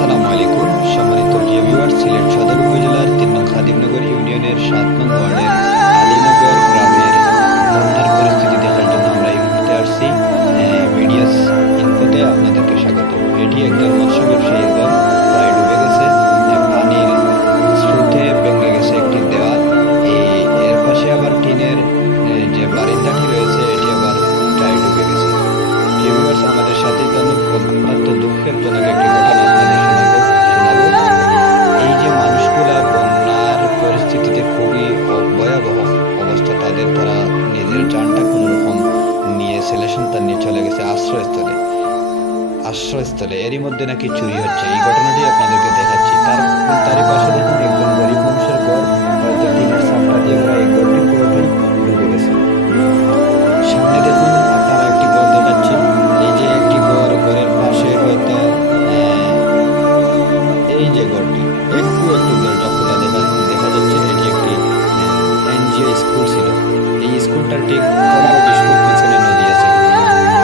আসসালামু আলাইকুম সম্মানিত প্রিয় ভিউয়ার্স, সিলেট সদর উপজেলার ৩ নং খাদিমনগর ইউনিয়নের ৭ নং ওয়ার্ডের আলীনগর গ্রামের বন্যার পরিস্থিতি দেখার জন্য আমরা এই মুহূর্তে আসছি। মিডিয়াস ইনফোতে আপনাদেরকে স্বাগত। এটি একজন মৎস্য ব্যবসায়ীর ঘর, প্রায় ডুবে গেছে। পানির স্রোতে ভেঙে গেছে একটি দেওয়াল। এর পাশে আবার টিনের যে বারিন্দাটি রয়েছে এটি আবার প্রায় ডুবে গেছে। প্রিয় ভিউয়ার্স, আমাদের সাথেই অত্যন্ত দুঃখের জনক একটি ঘটনা আপনাদের শোনাবো। এই যে মানুষগুলা বন্যার পরিস্থিতিতে খুবই ভয়াবহ অবস্থা তাদের, তারা নিজের জানটা কোনো রকম নিয়ে ছেলে সন্তান নিয়ে চলে গেছে আশ্রয়স্থলে। এরই মধ্যে নাকি চুরি হচ্ছে। এই ঘটনাটি আপনাদেরকে দেখাচ্ছি। তারই পাশে দেখুন একজন গরিব মানুষের ঘর, হয়তো টিনের ছাপটা দিয়ে ওরা এই ঘরটি পুরোটাই ডুবে গেছে। সামনে দেখুন আপনারা একটি ঘর দেখাচ্ছি। এই যে একটি ঘরের পাশে হয়তো এই যে ঘরটি একটু দরজা খোলা দেখা যাচ্ছে। এটি একটি এনজিও স্কুল ছিল। এই স্কুলটার ঠিক 15-20 ফুট পিছনে নদী আছে।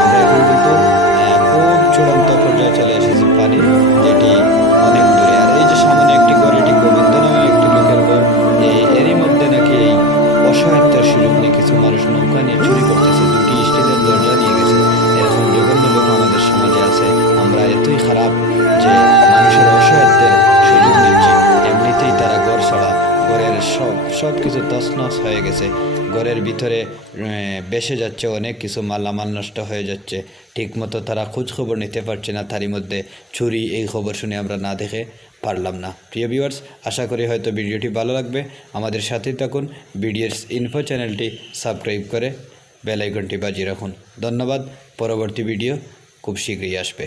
আমরা এখন কিন্তু খুব চূড়ান্ত পর্যায়ে চলে এসেছি পানির, যেটি অনেক দূরে। আর এই যে সামনে একটি ঘর, এটি গোবিন্দ নামে একটি লোকের ঘর। এরই মধ্যে নাকি এই অসহায়ত্বের সুযোগ নিয়ে কিছু মানুষ নৌকা নিয়ে চুরি করতেছে। দুটি স্টিলের দরজা নিয়ে গেছে। এরকম জঘন্য লোক আমাদের সমাজে আছে। আমরা এতই খারাপ যে মানুষের অসহায়ত্বের সুযোগ নিচ্ছি। এমনিতেই তারা ঘর ছাড়া, ঘরের সব কিছু তছনছ হয়ে গেছে। ঘরের ভিতরে বেসে যাচ্ছে অনেক কিছু, মালামাল নষ্ট হয়ে যাচ্ছে। ঠিকমতো তারা খোঁজ খবর নিতে পারছে না। তারই মধ্যে চুরি, এই খবর শুনে আমরা না দেখে পারলাম না। প্রিয় ভিউয়ার্স, আশা করি হয়তো ভিডিওটি ভালো লাগবে। আমাদের সাথেই থাকুন। বিডিএস ইনফো চ্যানেলটি সাবস্ক্রাইব করে বেল আইকনটি বাজিয়ে রাখুন। ধন্যবাদ। পরবর্তী ভিডিও খুব শীঘ্রই আসবে।